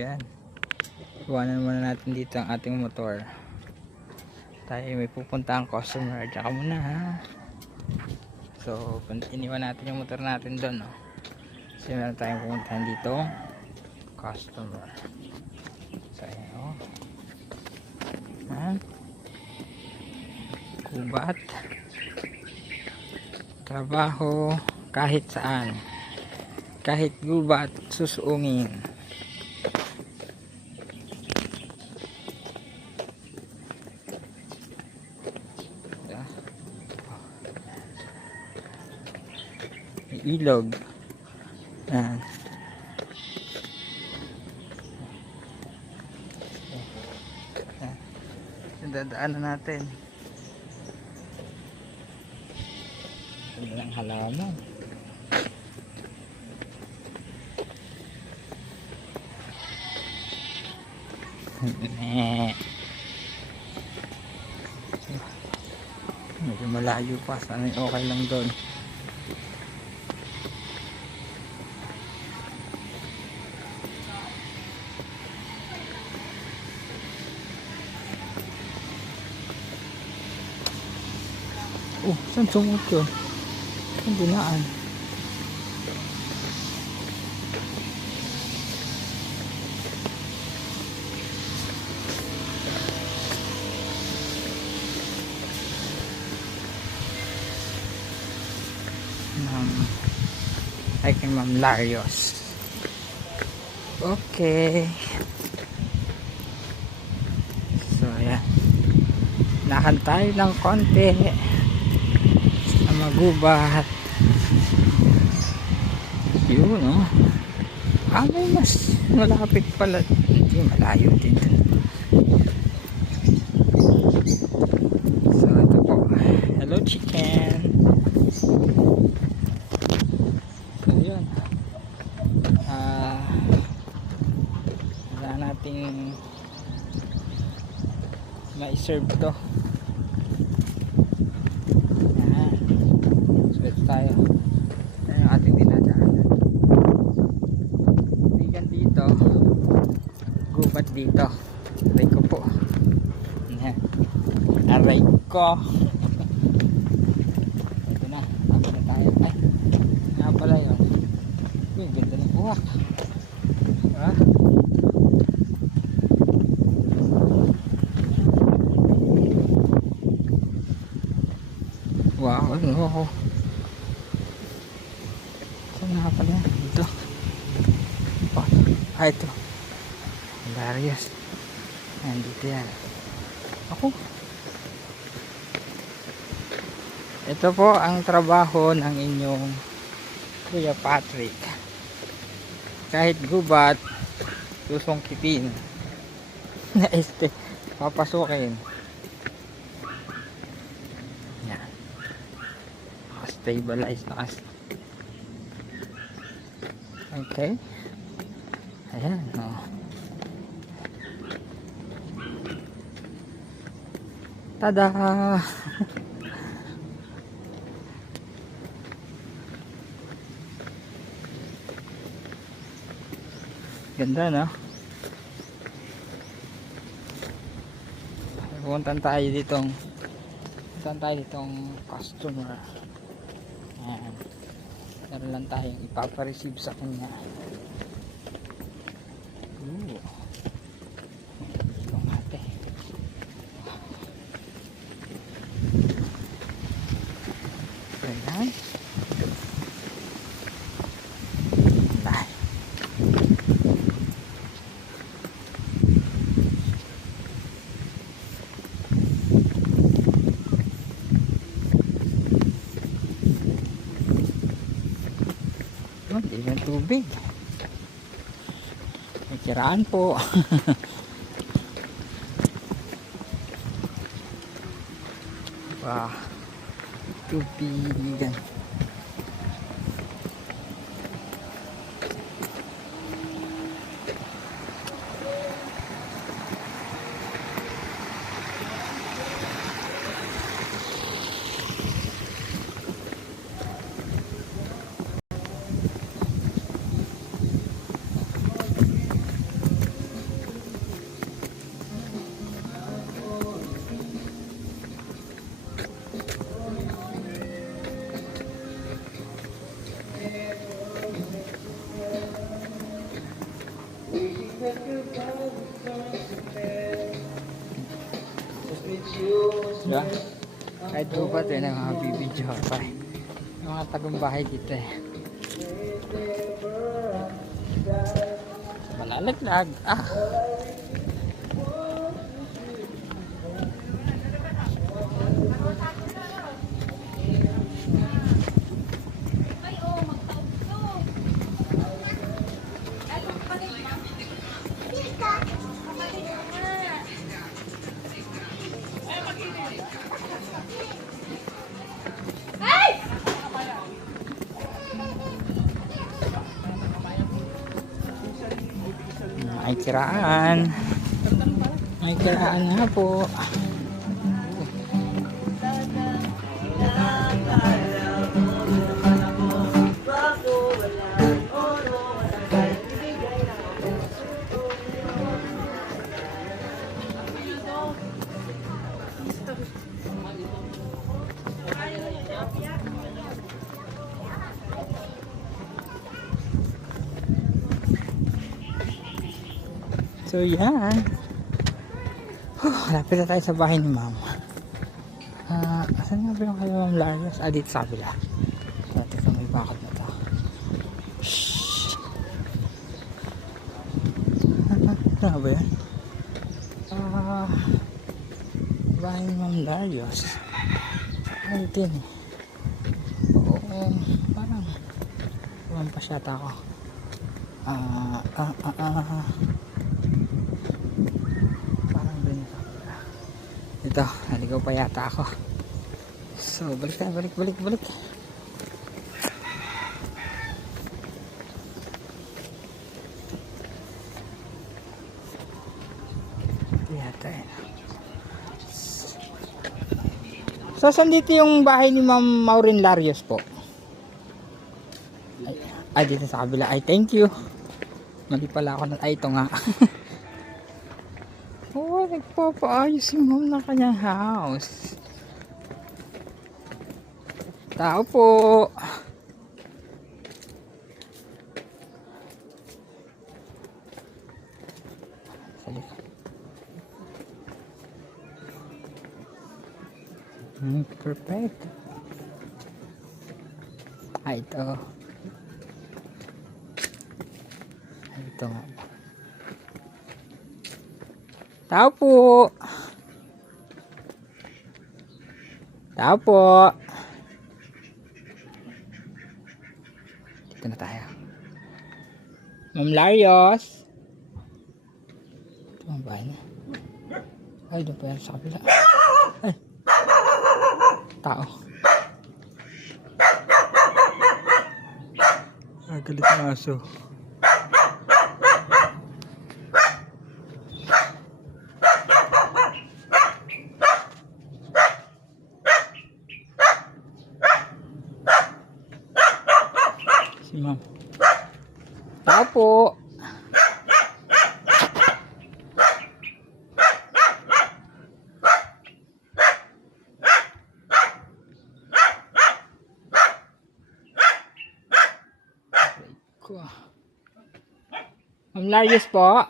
Yan. Iwanan muna natin dito ang ating motor. Tayo may pupunta ang customer. Tsaka muna ha. So, iniwan natin yung motor natin doon. No? Kasi meron tayong pupuntahan dito. Customer. So, ayan o. Gubat. Trabaho kahit saan. Kahit gubat, susuungin. Ilog. Yan. Dadaanan natin. Ano lang halaman. Medyo malayo pa. Sana okay lang doon. Oh, saan sumot yun? Saan dinaan? Ay kay Ma'am Larios. Okay. So, ayan. Nakan tayo ng konti na magubat. Yun, no? May mas malapit pala. Hindi, malayo din. So, ito po. Hello, chicken. So, yun. Wala nating ma-serve to. Ayan. So, ito tayo. Ito yung ating dinadaanan. Bigan dito. Gubat dito. Aray ko po. Ayan. Aray ko. Ito na. Tama na tayo. Ay. Nga pala yun. Uy, ganda ng buwak. Ha? Wow, ano? Saan nga pala yan? Dito. Oh, ito. Darius. Ayan, dito yan. Ako. Ito po ang trabaho ng inyong Kuya Patrick. Kahit gubat, susungkitin. Papasukin. Stabilize na kasi. Okay. Ayan. Oh. Tada! Ganda, no? Pupuntan tayo ditong customer. Ayan. Meron lang tayong ipapareceive sa kanya. Ooh. Itong ate. Ayan. Hindi yung tubig. May kiraan po. Wow. Tubigan. Diba? Kahit gubat yun ang mga bibidyo pa. Yung mga tagumpahay dito eh. Malalaglag. Ah! May kiraan. May kiraan nga po. So yan. Lapit na tayo sa bahay ni ma'am. Asan nga ba yung kayo ma'am Larios? Dito sa kabila. Dito sa may bakod na to. Shhh. Ano ba yan? Bahay ni ma'am Larios. Ano din eh. Oo, parang lumampas yata ako. Ito, naligaw pa yata ako. So, balik tayo, balik. Ito yata yun. So, saan dito yung bahay ni Ma'am Maureen Larios po? Ay, dito sa kabila. Ay, thank you. Mali pala ako na. Ay, ito nga. Oh, nagpapaayos si ma'am ng kanyang house. Tao po. Perfect. Ito. Ito nga. Tao po. Tao po. Dito na tayo. Ma'am Larios. Ito ang bahay na. Ay, doon pa yan sa kabila. Ay. Tao. Galit na aso. Si ma'am. Tao po. Ma'am Larios po.